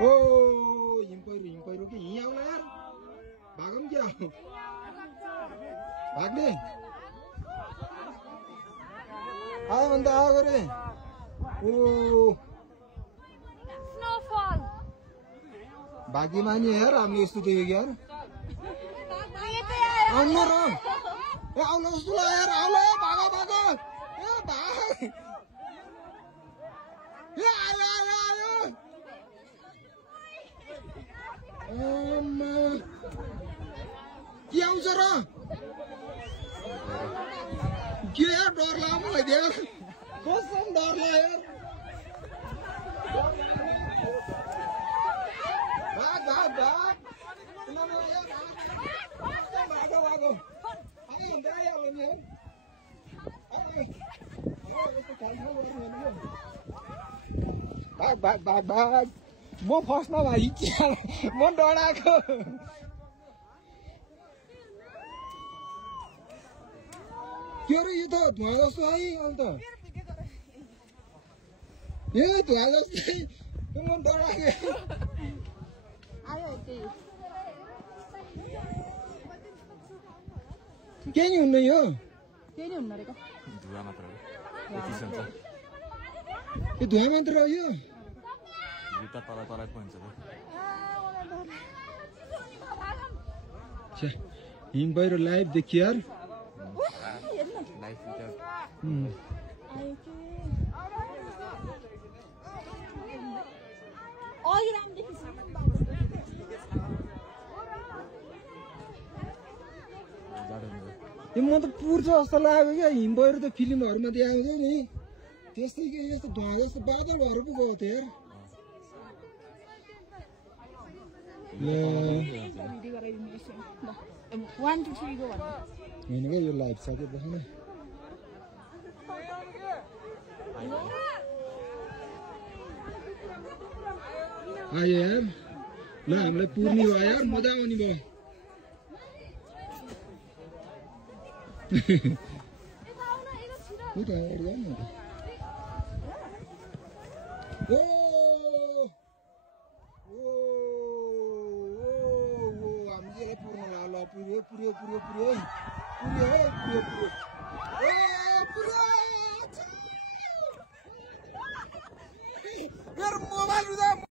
ओ हिम पहिरो के यहीँ आउला यार भागौँ क्या भाग्ने आयो भने त आएको रे ओ भाग्यमानी यार हामीले यस्तो देखेको यार आउनु र ए आउनु जस्तो ल यार आउला भागो भागो ए भाग ए आयो आयो आयो के आउँछ र के यार डर लाग्यो मलाई यार कसम डर लाग्यो यार भाग भाग भाग भागो भागो आयो अन्त आइहाल्यो नि भाग भाग भाग भाग म फर्स्टमा भाइ म डराएको के अरे यो त धुवा जस्तो है अहिले त ए धुवा जस्तै म डराएको केही नि हुन्न यो केही नि हुन्न रहेको धुवा मात्र हो यति छ यो धुवा मात्र हो यो जुत्ता तल तल पन्छ त हिम पहिरो लाइभ देखियो यार लाइफ म त पुर्छ जस्तो लाग्यो क्या हिम पहिरो त फिल्महरूमा देखाउँथ्यो नि त्यस्तै के यस्तो धुवा जस्तो बादल भएर पो गयो त यार होइन क्या यो लाइभ छ क्या देखाउन आयो यार ल हामीलाई पुर्ने भयो यार मजा आउने भयो हामीले पुर्न ल पुर्यो पुर्यो पुर्यो पुर्यो पुर्यो पुर्यो पुर्यो मेरो मोबाइल